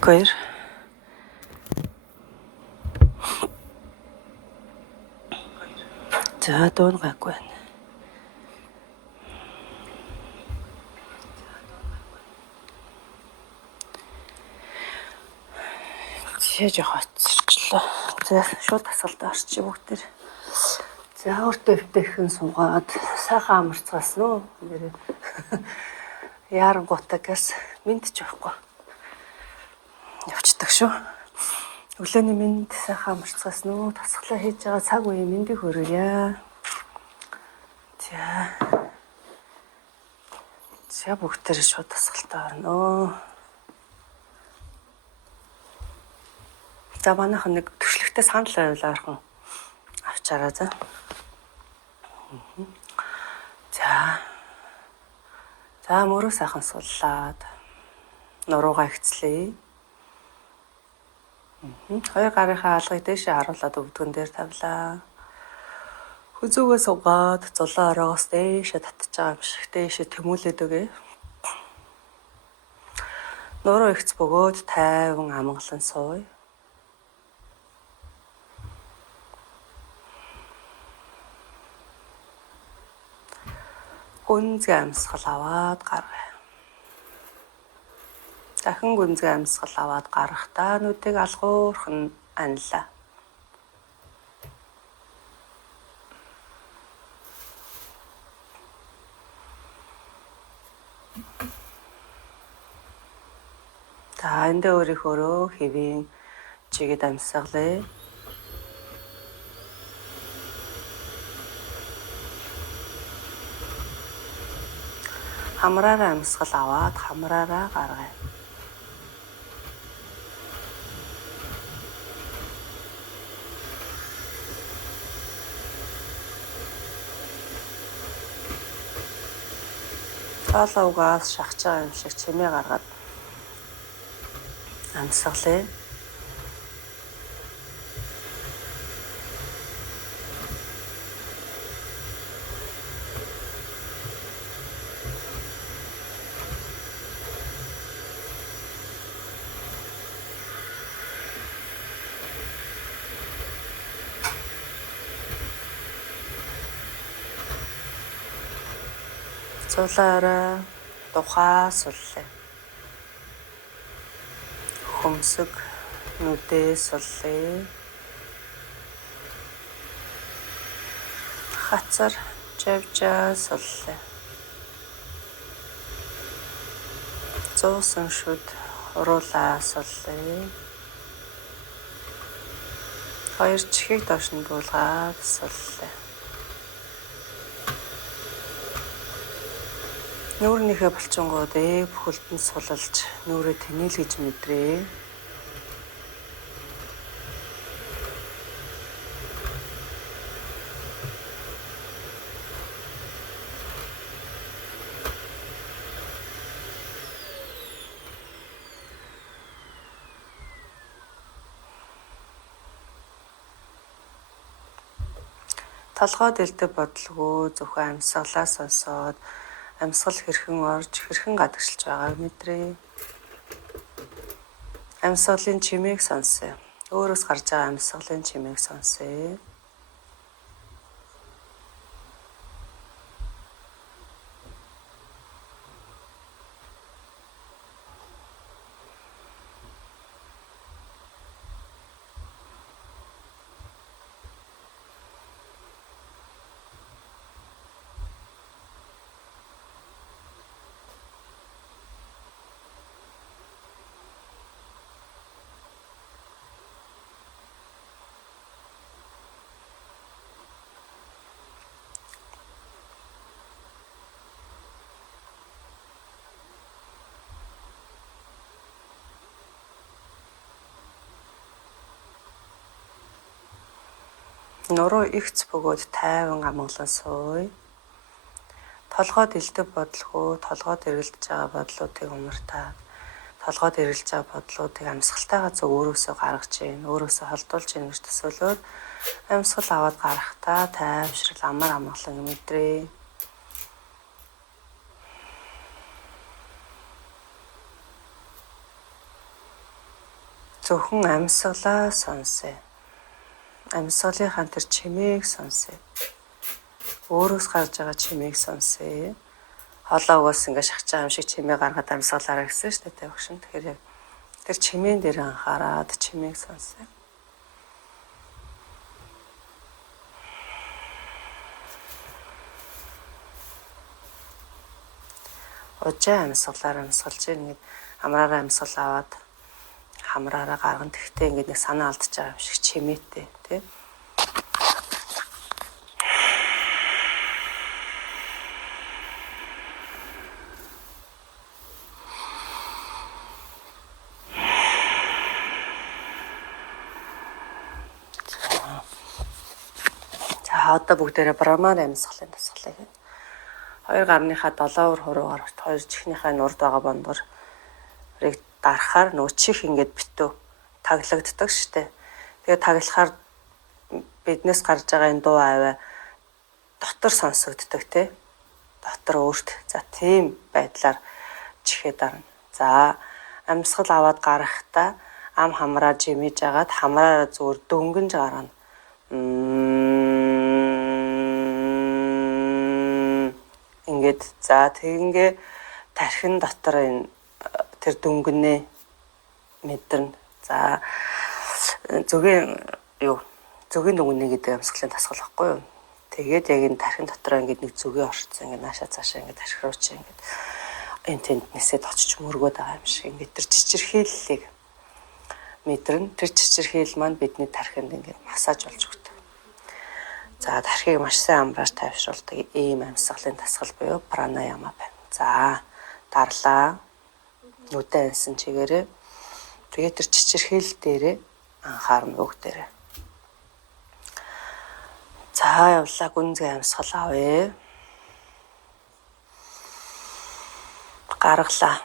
Хоёр. За дуун гайгүй байна. Жишээ жоох оцорчлоо. За шууд тасгалд орчих бүгдээр. За өөртөө өвтөйхэн суугаад сайхан амарцгаасан уу? Нэрээ ярангуутагаас мэдчих байхгүй. Явцдаг шүү. Өглөөний минь сайхан амарцгаасан уу? Тасгалаа хийж байгаа цаг үеийн мэндийг хүргье. За бүгдээр шууд тасгалтаа орно. За манайхан нэг төшлөгтэй санал байвал ойрхон авчаараа за. За мөрөө сайхан суллаад нуруугаа ихцлэе. Хоёр гарынхаа алгыг дээшээ харуулад өвдгөн дээр тавилаа. Хүзүүгээ суугаад зулаа ороогоос дээшээ татж байгаа юм шиг дээшээ тэмүүлээд өгье. Нуруу ихц бөгөөд тайван амгалан сууя. Гүнзгий амьсгал аваад гаргая. Дахин гүнзгий амьсгал аваад гарахдаа нүдийг алгуурхан анилаа. За энд өөрийнхөө хэвийн чигэд амьсгалъя. Хамраараа амьсгал аваад хамраараа гаргая. Цаалаа угаас шахаж байгаа юм шиг чимээ гаргаад амьсгалъя. Цулаараа тухаа суллаа. Хөмсөг нүдээ суллаа. Хацар жавжаа суллаа. Зуусан шүд уруулаа суллаа. Хоёр чихийг доош нь буулгаад суллаа. Нүүрнийхээ булчингуудыг бүхэлдэн сулалж нүрээ тэнэлгэж мэдрээ. Толгой дэлдэг бодлого зөвхөн амьсгалаа сонсоод амьсгал хэрхэн орж хэрхэн гадагшилж байгааг мэдрээ. Амьсгалын чимээг сонсъё. Өөрөөс гарч байгаа амьсгалын чимээг сонсъё. Нуруу ихц бөгөөд тайван амгалан сууя. Толгойд элдв бодлого, толгойд эргэлдэж байгаа бодлуудыг умартаад, толгойд эргэлдэж байгаа бодлуудыг амьсгалтайгаа зөв өөрөөсөө гаргаж ийн, өөрөөсөө холдуулж ийн гэж төсөөлөөд амьсгал аваад гарахдаа тайвшрал амар амгалан мэдрээ. Зөвхөн амьсгалаа сонсъё. Амьсгалынхаа тэр чимээг сонсъё. Өөрөөс гарч байгаа чимээг сонсъё. Хоолоогоос ингээ шахаж байгаа юм шиг чимээ гаргаад амьсгалаараа гэсэн шүү дээ багш. Тэгэхээр яг тэр чимээн дээр анхаарад чимээг сонсъё. Ужаа амьсгалаар амьсгалж ингээд хамраараа амьсгал аваад хамраараа гарган тэгтээ ингээд нэг санаа алдчих байгаа юм шиг чимээтэй тий. За одоо бүгдээрээ брамаар амьсгалын дасгалыг хийн. Хоёр гарныхаа 7 хуруугаар хоёр чихнийхээ нурд байгаа бондорыг дарахаар нөгөө чих ингээд битүү таглагддаг штэ. Тэгээ таглахаар биднээс гарч байгаа энэ дуу аваа дотор сонсогддог тий. Дотор өөрт. За тийм байдлаар чихээ дарна. За амьсгал аваад гарахдаа ам хамраа жимэж агаад хамраараа зүгээр дөнгөнж гаргана. Ингээд за тэгингээ тархин дотор энэ тэр дөнгөнээ мэдэрнэ. За зөвгийн дөнгөнээ гэдэг амьсгалын дасгал баггүй юу? Тэгээд яг энэ тархин дотор ингээд нэг зөвгөө орцсон ингээд наашаа цаашаа ингээд тархи руу чи ингээд энэ тентнээсээ очиж мөргөөд байгаа юм шиг ингээд тэр чичирхийллийг мэдэрнэ. Тэр чичирхийл маань бидний тархинд ингээд массаж болж өгдөг. За тархийг маш сайн амраар тайвшруулдаг ийм амьсгалын дасгал буюу пранаяма байна. За дарлаа. Нүдэн ансан чигээрээ тэгээд тэр чичирхийл дээрээ анхаарна бүгдээрээ. За явлаа гүнзгий амьсгал авъя. Гаргалаа.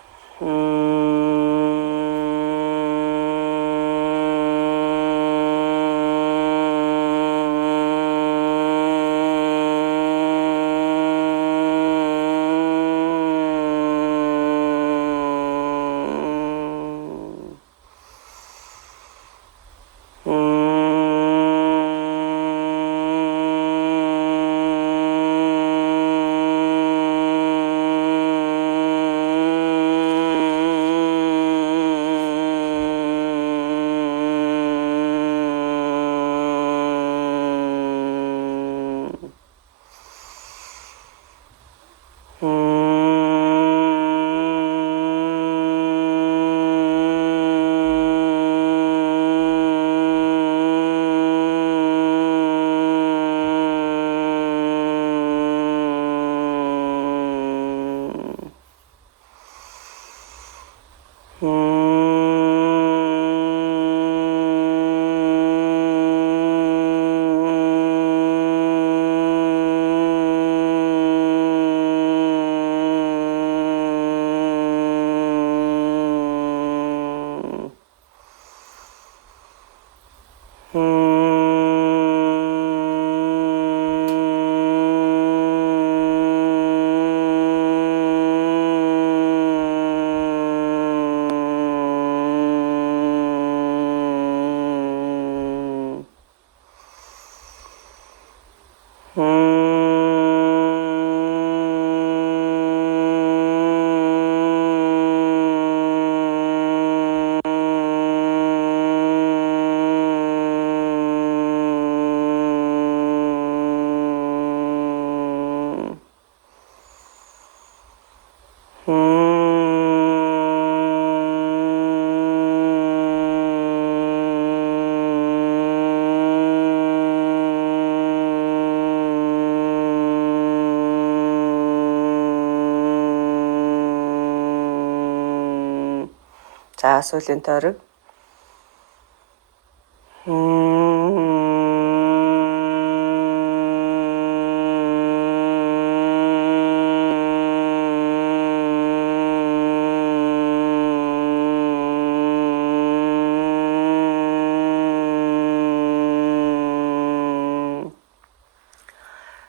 За сүүлийн тойрог.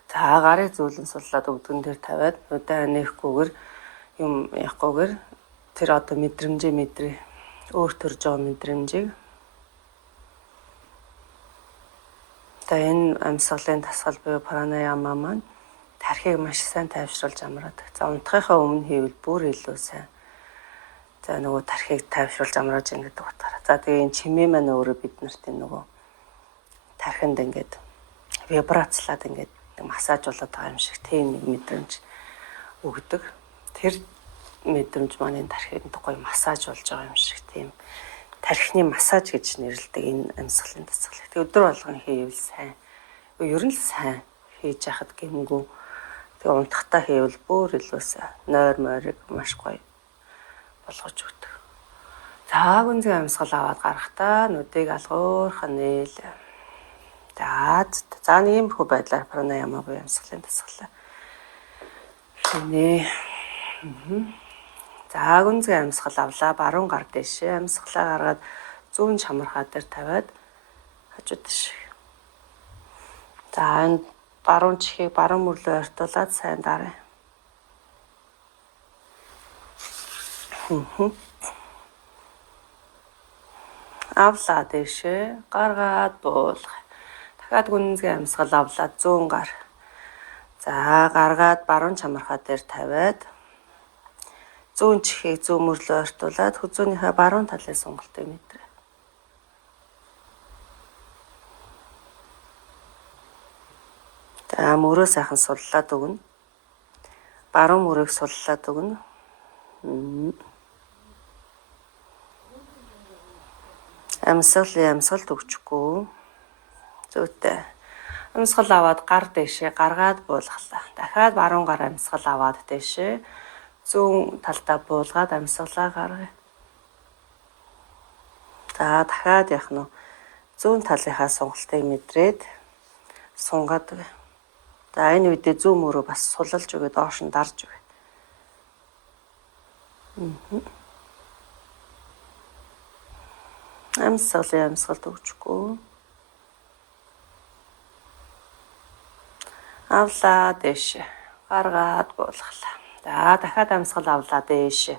За гарыг зүүлэн суллаад өгдгөн дээр тавиад удаан нээхгүйгээр юм яахгүйгээр тэр одоо мэдрэмжээ мэдрээ. Өөр төрж байгаа мэдрэмжийг За энэ амьсгалын дасгал буюу пранаяма маань тархийг маш сайн тайвшруулж амраадаг. За унтахынхаа өмнө хийвэл бүр илүү сайн. За нөгөө тархийг тайвшруулж амрааж ингээд утгаараа. За тэгээ энэ чимээ маань өөрөө биднэрт нөгөө тархинд ингээд вибрацлаад ингээд массаж болоод байгаа юм шиг тийм нэг мэдрэмж өгдөг. Тэр мэдрэмж маань энэ тархинд гоё массаж болж байгаа юм шиг тийм тархины массаж гэж нэрлэдэг энэ амьсгалын дасгал. Тэг өдөр болгон хийвэл сайн. Ер нь л сайн хийж яхад гэмгүй. Тэг унтахтаа хийвэл бүр илүү сайн. Нойр морийг маш гоё болгож өгдөг. За гүнзгий амьсгал аваад гарахтаа нүдийг алгуурхан нээл. За нэг юмхүү байдлаар пранаяма буюу амьсгалын дасгал хийнэ. За гүнзгий амьсгал авлаа, баруун гар дэшээ амьсгалаа гаргаад зүүн чамархаа дээр тавиад хажууд дэшээ. За энэ баруун чихийг баруун мөрлөө ойртуулад сайн дараа. Авлаа дэшээ гаргаад буулгах. Дахиад гүнзгий амьсгал авлаа зүүн гар. За гаргаад баруун чамархаа дээр тавиад зүүн чихийг зүүн мөрлөө ойртуулад хүзүүнийхээ баруун талын сонголтыг мэдрээ. За мөрөө сайхан суллаад өгнө. Баруун мөрийг суллаад өгнө. Амьсгалд өгчихгүй. Зүйтэй. Амьсгал аваад гар дэшээ гаргаад буулгалаа. Дахиад баруун гар амьсгал аваад дэшээ зүүн талдаа буулгаад амьсгалаа гаргая. За дахиад явах нь зүүн талынхаа сонголтыг мэдрээд сунгаад өгье. За энэ үедээ зүүн мөрөө бас сулалж өгөө доош нь дарж өгье. Амьсгалд өгчихгүй. Авлаа дэшээ гаргаад буулгалаа. За дахиад амьсгал авлаа дэшээ.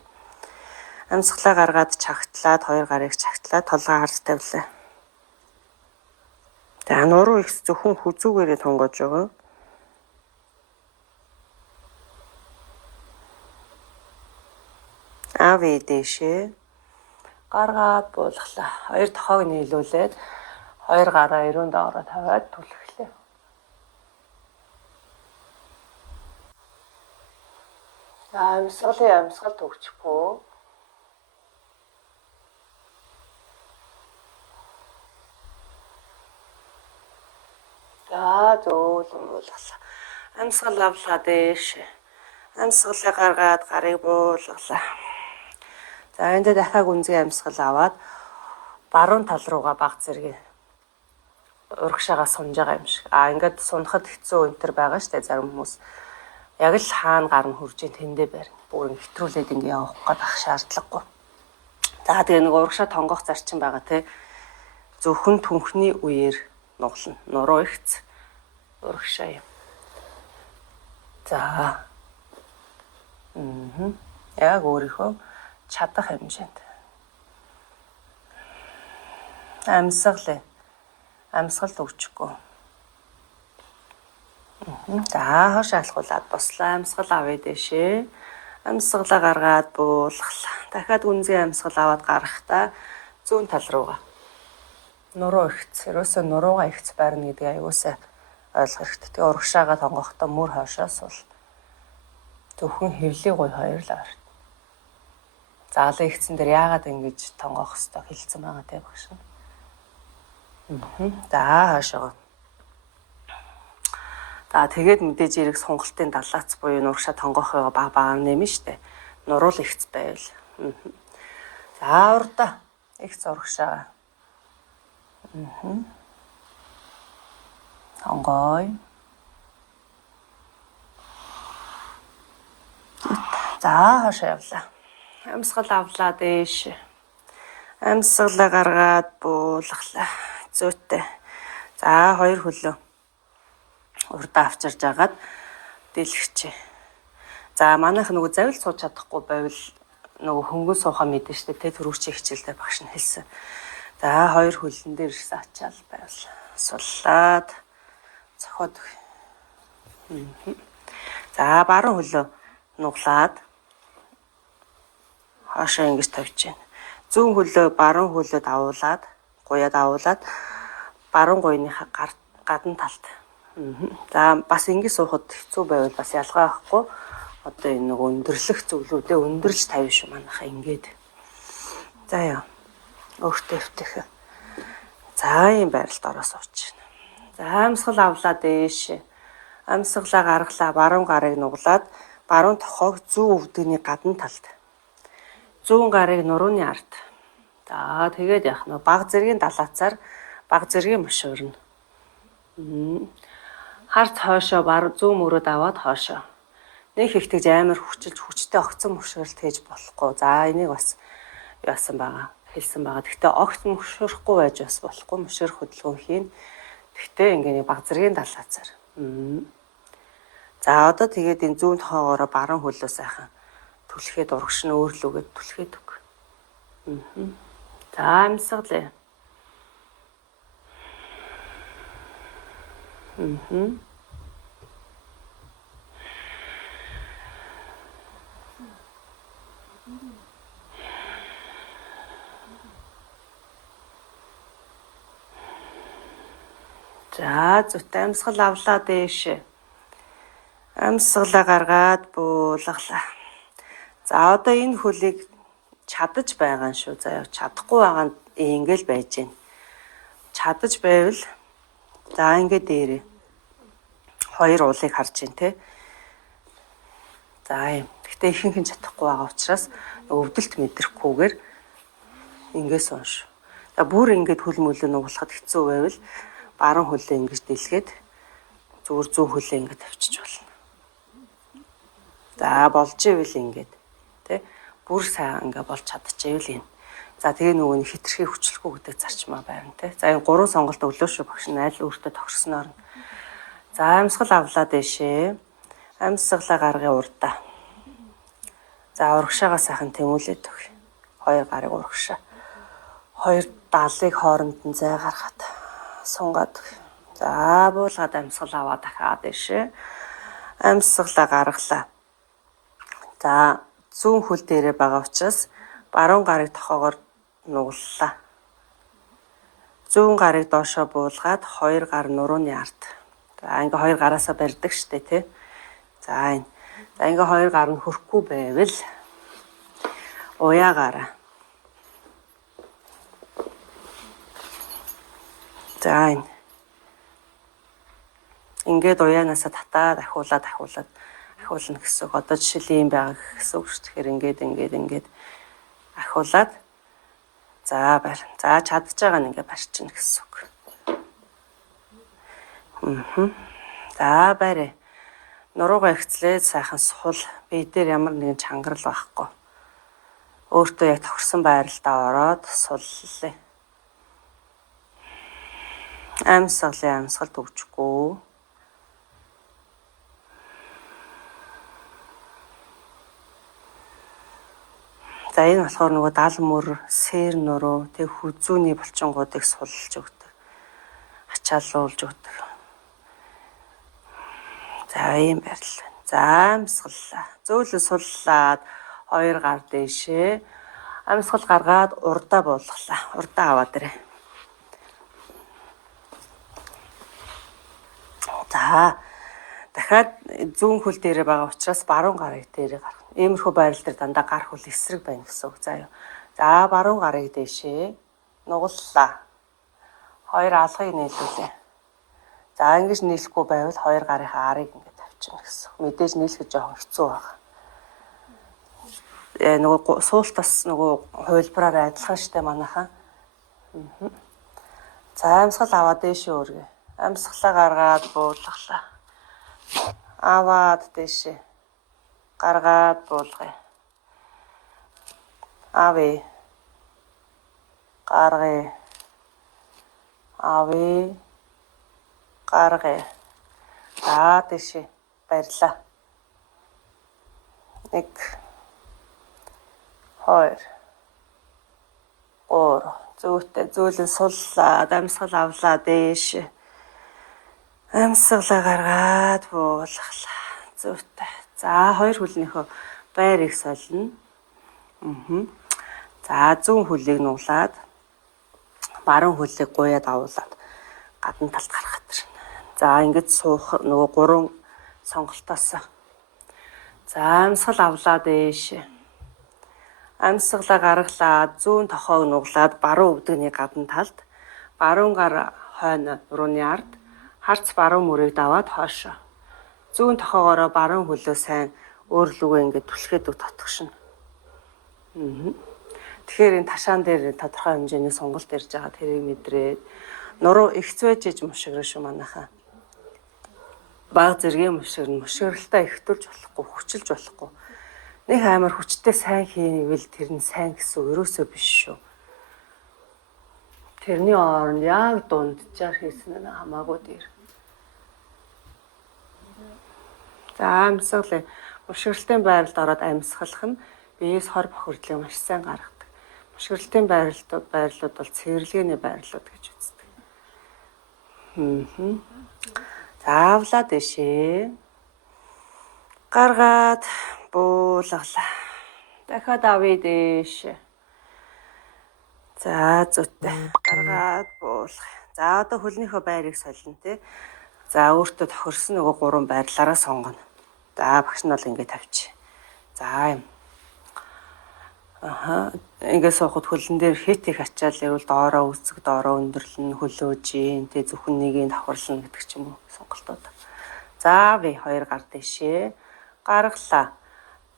Амьсгалаа гаргаад чагтлаад хоёр гарыг чагтлаад толгой хард тавилаа. За нуруу их зөвхөн хүзүүгээрээ тонгож өгөө. Авъя дэшээ гаргаад буулгалаа. Хоёр тохоог нийлүүлээд хоёр гараа эрүүн доороо тавиад түлхлээ. За амьсгалд өгчихгүй. За зөөлөн буулгалаа. Амьсгал авлаа дэшээ. Амьсгалаа гаргаад гарыг буулгалаа. За энд дахиад гүнзгий амьсгал аваад баруун тал руугаа баг зэрэг урагшаага сунж байгаа юм шиг. Ингээд сунахад хэцүү өнтер байгаа штэ зарим хүмүүс. Яг л хаана гарна хурж ин тэндээ барина. Бүр хэтрүүлээд ингэ явах гээд ах шаардлагагүй. За тэгээ нэг урагшаа тонгох зарчим байгаа те. Зөвхөн түнхний үеэр нуглана. Нуруу ихц урагшаа юм. За. Яг өөрийнхөө чадах хэмжээнд. Амьсгалд өгчихгүй. За хойш алхуулаад бослоо. Амьсгал авъя дэшээ. Амьсгалаа гаргаад буулгалаа. Дахиад гүнзгий амьсгал аваад гарахдаа зүүн тал руугаа. Нуруу ихц. Ерөөсөө нуруугаа ихц байрна гэдгийг аюусаа ойлгох хэрэгтэй. Тэгээ урагшаагаа тонгохдоо мөр хойшоо сул. Зөвхөн хэвлий гой хоёр л аварт. Заалын ихцэн дээр яагаад ингэж тонгох хэвээр хэлсэн байгаа те багш. За хойшоо. За тэгээд мэдээж эрэг сонголтын далаац буюу нурагшаа тонгохоо баг нэмэн штэ. Нуруул ихц байвал. За урдаа ихц урагшаа. Тонгой. За хойшоо явлаа. Амьсгал авлаа дэш. Амьсгалаа гаргаад буулгалаа. Зүйтэй. За хоёр хөлөө урдаа авчирж агаад дэлгэрчээ. За манайх нөгөө завил сууж чадахгүй байвал нөгөө хөнгөн суухаа мэдэн штэ тэ төрүүчийн хичээлдээ багш нь хэлсэн. За хоёр хөлн дээр ирсэн ачаал байвал суллаад цохоод. За баруун хөлөө нуглаад хаашаа ингэж тавьж байна. Зүүн хөлөө баруун хөлөө давуулаад, гуяа давуулаад баруун гуйныхаа гадна талд. За бас ингэж суухад хэцүү байвал бас ялгаа авахгүй. Одоо энэ нэг өндөрлөх зөвлүүдээ өндөрлж тавина шүү манайхаа ингээд. За яа. Өөртөө өвтөх. За ийм байралд ороо сууж байна. За амьсгал авлаа дээш. Амьсгалаа гаргалаа, баруун гарыг нуглаад, баруун тохоог зүүн өвдөгний гадна талд. Зүүн гарыг нурууны ард. За тэгээд яах нь баг зэргийн далаацаар баг зэргийн мошуурна. Харц хойшоо зүүн мөрөд аваад хойшоо. Нэг ихтгэж амар хүчтэй огцон мөшөөрөлт хийж болохгүй. За энийг бас яасан байгаа. Хэлсэн байгаа. Гэхдээ огт мөшөөрөхгүй байж бас болохгүй. Мөшөөрөх хөдөлгөөн хийн. Гэхдээ ингээд баг зэргийн далаацаар. За одоо тэгээд энэ зүүн тохоогоороо баруун хөлөө сайхан түлхээд урагш нь өөрлөгөөд түлхээд өг. За амьсгалаа. За зүт амьсгал авлаа дээш. Амьсгалаа гаргаад буулгалаа. За одоо энэ хөлийг чадаж байгаа шүү. За чадахгүй байгаа нь ингээл байж гэн. Чадаж байвал за ингээд дээрээ. Хоёр уулыг харж гин те. За юм. Гэхдээ ихэнх нь чадахгүй байгаа учраас өвдөлт мэдрахгүйгээр ингээд суунш. За бүр ингээд хөл мөлөө нуглахад хэцүү байвал баруун хөлөө ингэж дэлгээд зүгээр зүүн хөлөө ингэж тавьчих болно. За болж ивэл ингээд тий бүр сайн ингээд болж чадчихвэл юм. За тэгээ нөгөө нэг хитрхи хүчлэхгүй гэдэг зарчмаа байна тий. За энэ 3 сонголт өглөө шүү багш нь аль өөртөө тохирсноор. За амьсгал авлаа дэшээ. Амьсгалаа гаргын урдаа. За урагшаага сайхан тэмүүлээд өг. Хоёр гарыг урагшаа. Хоёр даалыг хооронд нь зай гаргаад сунгаад. За буулгаад амьсгал аваа дахиад дэшээ. Амьсгалаа гаргалаа. За зүүн хөл дээрээ байгаа учраас баруун гарыг тохоогоор нуглалаа. Зүүн гарыг доошоо буулгаад хоёр гар нурууны ард. За ингээ хоёр гараасаа барьдаг штэ тий. За энэ. За ингээ хоёр гар нь хөрөхгүй байвал уяагаараа. За энэ. Ингээд уяанаасаа татаад ахиулна гэсэн. Одоо жишээл юм байгаа гэсэн үг шүү. Тэгэхээр ингээд ахиулаад за барь. За чадж байгаа нь ингээд барьчихна гэсэн үг. За барь. Нуруугаа ихцлээд сайхан сул. Би дээр ямар нэгэн чангарал байхгүй. Өөртөө яг тохирсон байралтаа ороод суллаа. Амьсгал төгжгүй. За энэ болохоор нөгөө дал мөр, сэр нуруу, тэг хүзүүний булчингуудыг суллж өгдөг. Ачаалуулж өгдөг. За ийм байрлал. За амьсгаллаа. Зөөлөн суллаад хоёр гар дээшээ. Амьсгал гаргаад урдаа буулгалаа. Урдаа аваад ирээ. За дахиад зүүн хөл дээрээ байгаа учраас баруун гарыг дээрээ гаргана. Иймэрхүү байрал дээр дандаа гар хөл эсрэг байна гэсэн үг заа юу. За баруун гарыг дээшээ нугаллаа. Хоёр алгыг нийлүүлээ. За ингэж нийлэхгүй байвал хоёр гарынхаа арыг ингэ тавьчихна гэсэн. Мэдээж нийлэхэд жоохон хэцүү байна. Нөгөө суултас нөгөө хувилбараар адилхан штэ манайхаа. За амьсгал аваад дээшээ өргөө. Амьсгалаа гаргаад буулгалаа. Аваад дээшээ. Гаргаад буулгая. Авъя. Гаргая. Авъя. Гаргая. За дээшээ барьлаа. 1 2 3 Зүйтэй зөөлөн суллаад амьсгал авлаа дээш. Амьсгалаа гаргаад буулгалаа. Зүйтэй. За хоёр хөлнийхөө байрыг солино. За зүүн хөлийг нуглаад баруун хөлийг гуяад авуулаад гадна талд гаргах чинь. За ингэж суух нөгөө гурван сонголтоос. За амьсгал авлаа дээш. Амьсгалаа гаргалаад зүүн тохоог нуглаад баруун өвдөгний гадна талд баруун гар хойно нурууны ард харц баруун мөрийг даваад хойшоо. Зүүн тохоогоороо баруун хөлөө сайн өөр лүгээ ингээд түлхээд тотгошно. Тэгэхээр энэ ташаан дээр тодорхой хэмжээний сонголт ирж байгаа тэрийг мэдрээд нуруу ихцвэжж мушиграх шүү манайхаа. Баг зэргийн мушигралтаа ихтүүлж болохгүй, хүчилж болохгүй. Нэг амар хүчтэй сайн хийвэл тэр нь сайн гэсэн өрөөсөө биш шүү. Тэрний оронд яг дунджаар хийсэн нь хамаагүй дээр. За амьсгалын мушигралтын байралд ороод амьсгалах нь биеэс хор бохирдлыг маш сайн гаргадаг. Мушигралтын байрлууд бол цэвэрлэгээний байрлууд гэж үздэг. Заавлаа дэшээ. Гаргаад буулгалаа. Дахиад авъя дэш. За зүйтэй. Гаргаад буулгах. За одоо хөлнийхөө байрыг солино тий. За өөртөө тохирсон нөгөө гурван байрлаараа сонгоно. За багш нь бол ингэ тавьчих. За юм. Ингээ суухад хөлн дээр хит их ачаал ирвэл доороо үсэг, доороо өндөрлөн, хөлөөж, тэ зөвхөн нэгийг давхарлана гэдэг ч юм уу сонголтууд. За би хоёр гар дэшээ. Гаргалаа.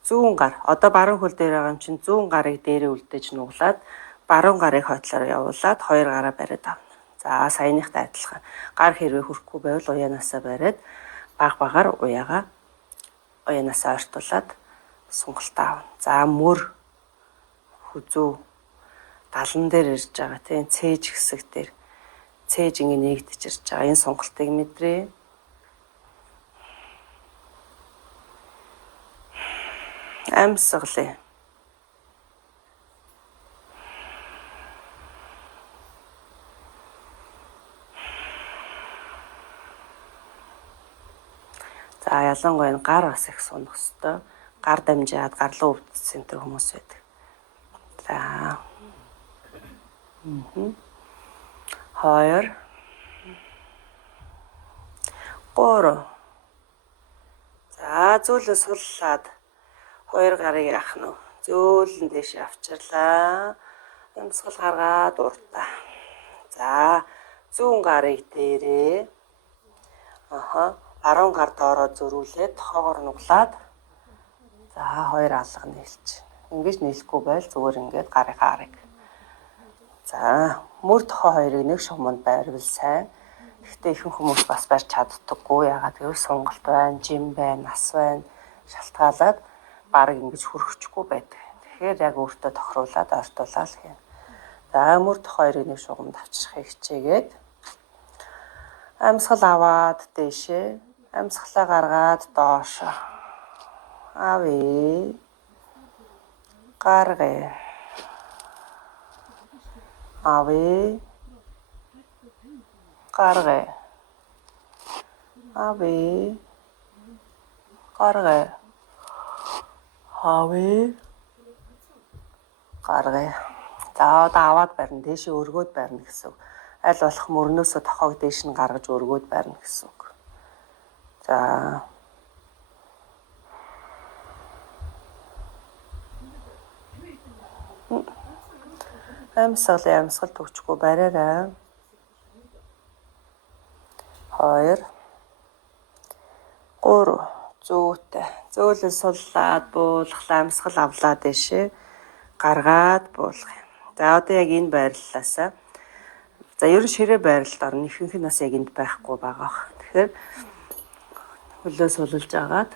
Зүүн гар. Одоо баруун хөл дээр байгаа юм чинь зүүн гарыг дээрээ үлдээж нуглаад баруун гарыг хойтлоор явуулаад хоёр гараа бариад авна. За саяныхтай адилхан. Гар хэрвээ хүрхгүй байвал уяанаасаа бариад баг уяагаа уяанаасаа ойртуулад сонголтоо авна. За мөр хүзүү далан дээр ирж байгаа тийм цээж хэсэг дээр цээж ингэ нэгдэж ирж байгаа энэ сонголтыг мэдрээ. Амьсгалаа. За ялангуяа гар бас их сунах хэвээр. Гар дамжаад гарлуу өвдсөн тэр хүмүүс байдаг. За. Хоёр. Гурав. За зөөлөө суллаад хоёр гарыг яах нь вэ? Зөөлөн дэш авчирлаа. Амьсгал гаргаад уртаа. За зүүн гарыг дээрээ. Баруун гар доороо зөрүүлээд тоогоор нуглаад. За хоёр алга нийлж. Ингэж нийлэхгүй байл зүгээр ингээд гарыг. За мөр тохоо хоёрыг нэг шуманд байрвал сайн. Гэхдээ ихэнх хүмүүс бас барьж чаддаггүй. Ягаад гэвэл сонголт байна, жим байна, нас байна. Шалтгаалаад бараг ингэж хөрөхгүй байдаг. Тэгэхээр яг өөртөө тохируулаад ойртуулаад хийнэ. За мөр тохоо хоёрыг нэг шугамд авчрахыг хичээгээд амьсгал аваад дээшээ. Амьсгалаа гаргаад доош. Авъя. Гаргая. Авъя. Гаргая. Авъя. Гаргая. Авъя. Гаргая. За одоо аваад барина. Дээшээ өргөөд барина гэсэн үг. Аль болох мөрнөөсөө тохоог дээш нь гаргаж өргөөд барина гэсэн үг. За. Амьсгал төгчгүй бариараа. Хоёр. Гурав. Зүйтэй. Зөөлөн суллаад буулгалаа амьсгал авлаа дэшээ. Гаргаад буулгах. За одоо яг энэ байрлалаасаа. За ер нь ширээ байралд орно. Ихэнх нь бас яг энд байхгүй байгаа. Тэгэхээр хөлөө сулж агаад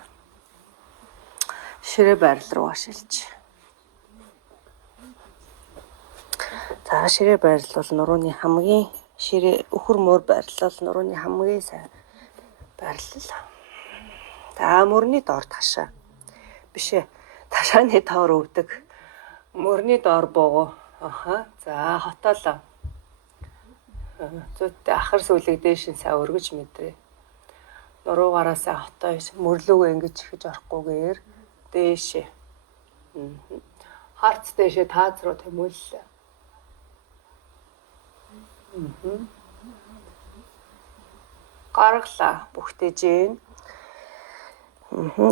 ширээ байрал руу шилж. За ширээ байрал бол нурууны хамгийн ширээ өхөр мөр байрал бол нурууны хамгийн сайн байрал. За мөрний доор ташаа. Биш ээ. Ташааны доор өвдөг. Мөрний доор буугу. Аха. За хотоолоо. Зүйтэй ахар сүлийг дээш нь сайн өргөж мэдрээ. Нуруугаараасаа хотоо мөрлөөгөө ингэж ихэж орохгүйгээр дээшээ. Харц дээшээ тааз руу тэмүүллээ. Гаргалаа бүхтэйжээ.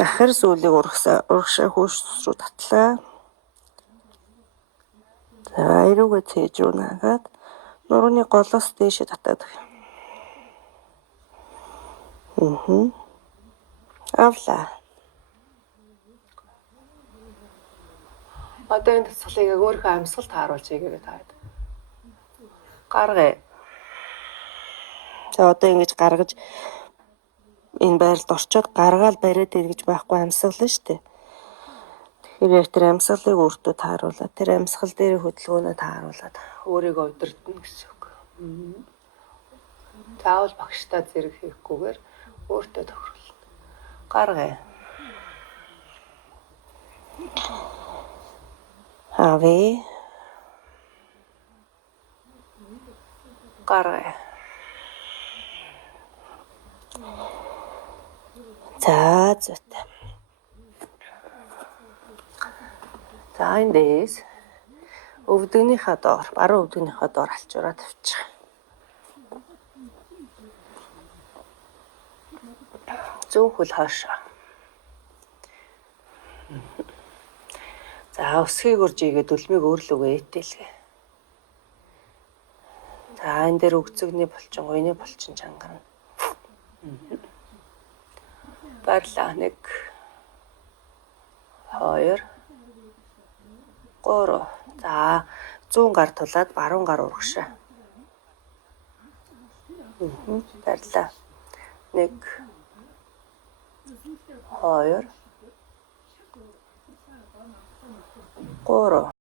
Ахар сүлийг урагшаа хөөш рүү татлаа. За эрүүгээ цээж рүү наагаад нурууны голоос дээшээ татаад. Авлаа. Одоо энэ тасгалыг өөрийнхөө амьсгалд тааруулж ийгээ таад. Гаргая. За одоо ингэж гаргаж энэ байралд орчоод гаргаал бариад иргэж байхгүй амьсгал нь штэ. Тэгэхээр тэр амьсгалыг өөртөө тааруулаад тэр амьсгал дээр хөдөлгөөнөө тааруулаад өөрийгөө удирдна гэсэн үг. Заавал багштай зэрэг хийхгүйгээр өөртөө тохируулна. Гаргая. Авъя. Гаргая. За зүйтэй. За эндээс өвдөгнийхээ доор, баруун өвдөгнийхээ доор алчураад авчих. Зүүн хөл хойшоо. За өсгийг урж игээд үлмийг өөрлөгөө итэлгээ. За энэ дээр өгцөгний булчин, гойны булчин чангарна. Баярлалаа. 1 2 3. За 100 гар тулаад баруун гар урагшаа. Баярлалаа. 1 2 3